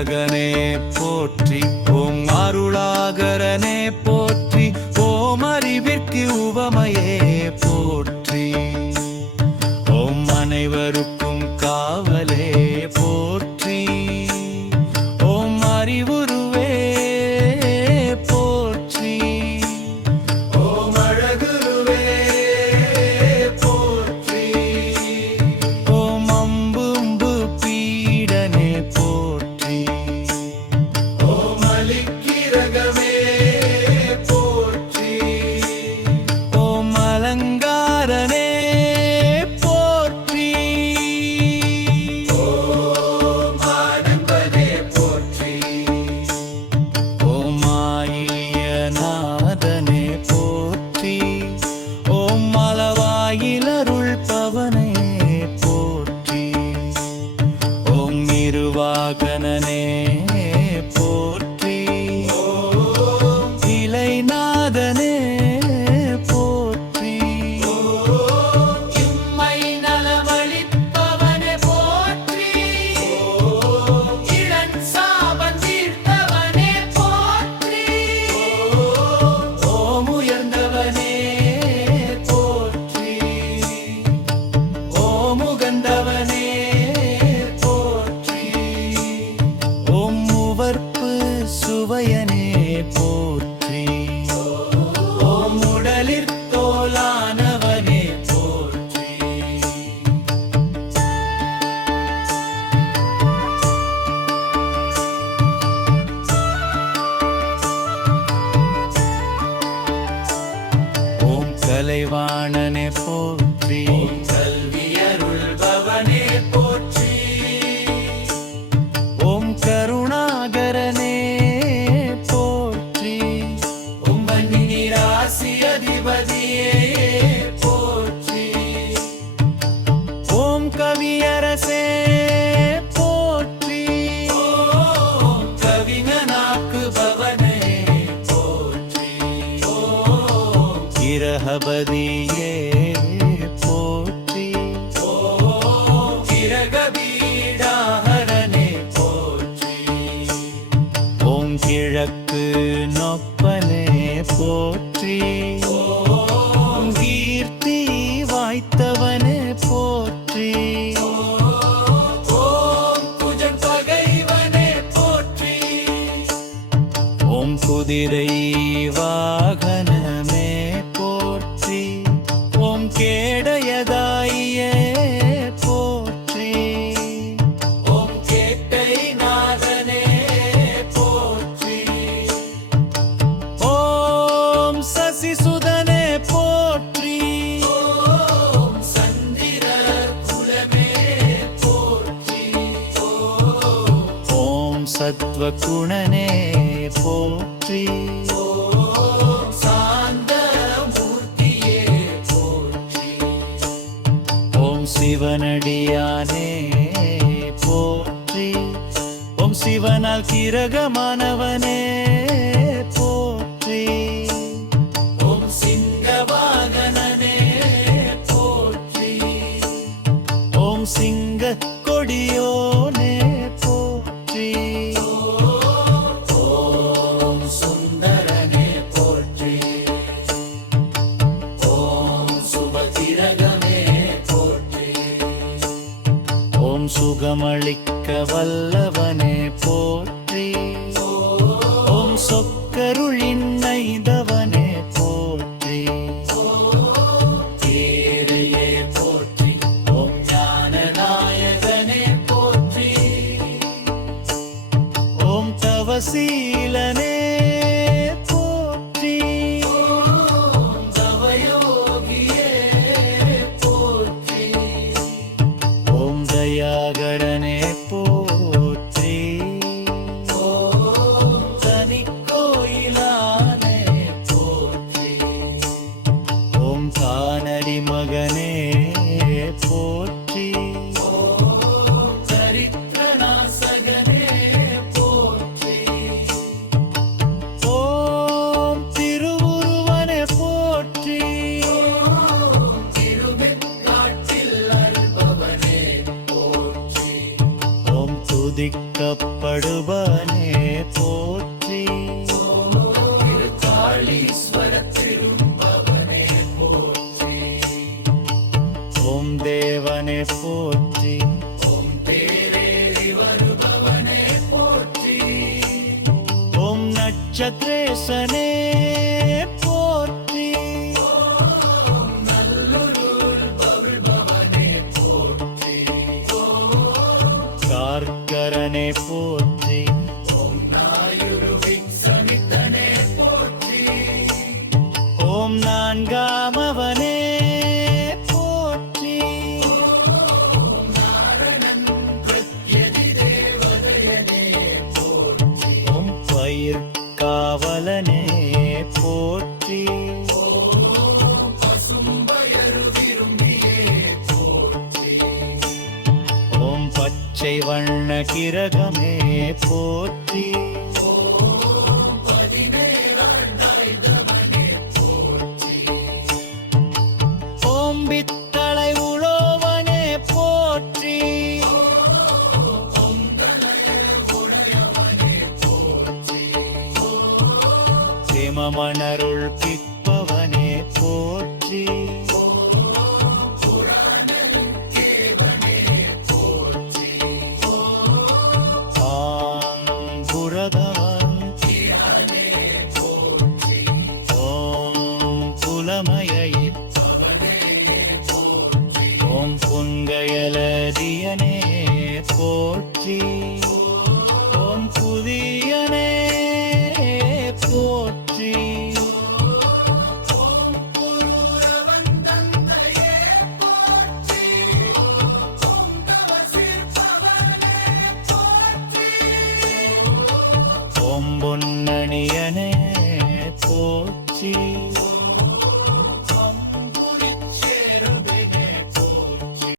அழகனே போற்றி. ஓம் அருளாகரனே போற்றி. ஓம் அறிவிற்கு உவமையே போற்றி. ஓம் அனைவருக்கும் காவலே போற்றி. ஓம் அறிவுருவே போற்றி. ஓம் அழகுருவே போற்றி. ஓம் அம்பும்பு பீடனே போற்றி. ஓம் அலிக்கிரகமே போற்றி. ஓம் அலங்காரனே போற்றி. ஓம் ஆடம்பனே போற்றி. ஓம் ஆயில்யநாதனே போற்றி. ஓம் மலவாயிலருள் பவனே போற்றி. ஓம் இருவாகனனே போற்றி. ஓம் இலைநாதனே போற்றி. ஓம் இம்மை நலமளிப்பவனே போற்றி. ஓம் இளன் சாபம் தீர்த்தவனே போற்றி. ஓம் உயர்ந்தவனே போற்றி. ஓம் உகந்தவனே போற்றி. ஓம் மூவர்ப்பு சுவையனே போற்றி. ஓம் உடலிற் தோலானவனே போற்றி. ஓம் கலைவாணனே போற்றி. ஓம் கல்வியருள்பவனே போற்றி. ஓம் கருணாகரனே போற்றி. ஓம் வன்னிராசி அதிபதியே போற்றி. ஓம் கவியரசே போற்றி. ஓம் கவிஞனாக்குபவனே போற்றி. ஓம் கிரகபதியே போற்றி. ஓம் கிரகபீடாஹரனே போற்றி. ஓம் கிழக்கு நொப்பனே போற்றி. ஓம் கீர்த்தி வாய்த்தவனே போற்றி. ஓம் குஜன் பகைவனே போற்றி. ஓம் குதிரை வாகனமே போற்றி. ஓம் கேடயதாயே போற்றி. ஓம் கேட்டை நாதனே போற்றி. ஓம் சசிசுதனே போற்றி. ஓம் சந்திர குலமே போற்றி. ஓம் சத்வகுணனே போற்றி. ஓம் சாந்த மூர்த்தியே போற்றி. ஓம் சிவனடியானே போற்றி. ஓம் சிவனால் கிரகமானவனே போற்றி. ஓம் சிங்கவாகனனே போற்றி. ஓம் சிங்க கொடியோனே போற்றி. ஓம் சுந்தரனே போற்றி. ஓம் சுபதிரகமே போற்றி. ஓம் சுகமளிக்க வல்லவனே போற்றி. ஓம் சொக்கருளின் நைந்தவனே போற்றி. தேரையே போற்றி. ஓம் ஞானநாயகனே போற்றி. ஓம் தவசீலனே போற்றி. ஓம் தவயோகியே போற்றி. ஓம் தயாகரனே போற்றி. ஓம் தனிக்கோயிலானே போற்றி. ஓம் கானடி மகனே போற்றி. ஓம் சரித்திரநாசகனே போற்றி. பூஜிக்கப்படுபவனே போற்றி. திருக்காளீஸ்வர திரும்பவனே போற்றி. ஓம் தேவனே போற்றி. ஓம் தேரேறி வருபவனே போற்றி. ஓம் நட்சத்திரேசனே போற்றி. ஓம் நல்லுருள் பவிழ்பவனே போற்றி. கார்கரனே போற்றி. ஓம் நாயுரு விக்சமித்தனே போற்றி. ஓம் நான்காமவனே போற்றி. ஓம் நாரணன் பிரத்யதி தேவதயனே போற்றி. ஓம் பயிர்காவலனே போற்றி. ஓம் பசும்பயரு விரும்பியே போற்றி. ஓம் பச்சை வண்ண கிரகமே போற்றி. ஓம் பதினேழாண்டாய்தவனே போற்றி. ஓம் பித்தளை உழோவனே போற்றி. ஓம் பொங்கலைய உடையவனே போற்றி. சிமமணருள் பிப்பவனே போற்றி. ஓம் புராணன் தேவனே போற்றி. ஆம் புரதவன். யானே போற்றி. ஓம் புலமயை. அவனே போற்றி. ஓம் புன்கயலரியனே போற்றி. ஓம் புதியனே போற்றி. ஓம் புரூரவன் தந்தையே போற்றி. ஓம் தவசிற்பவனே போற்றி. ஓம் பொன்னணியனே போற்றி.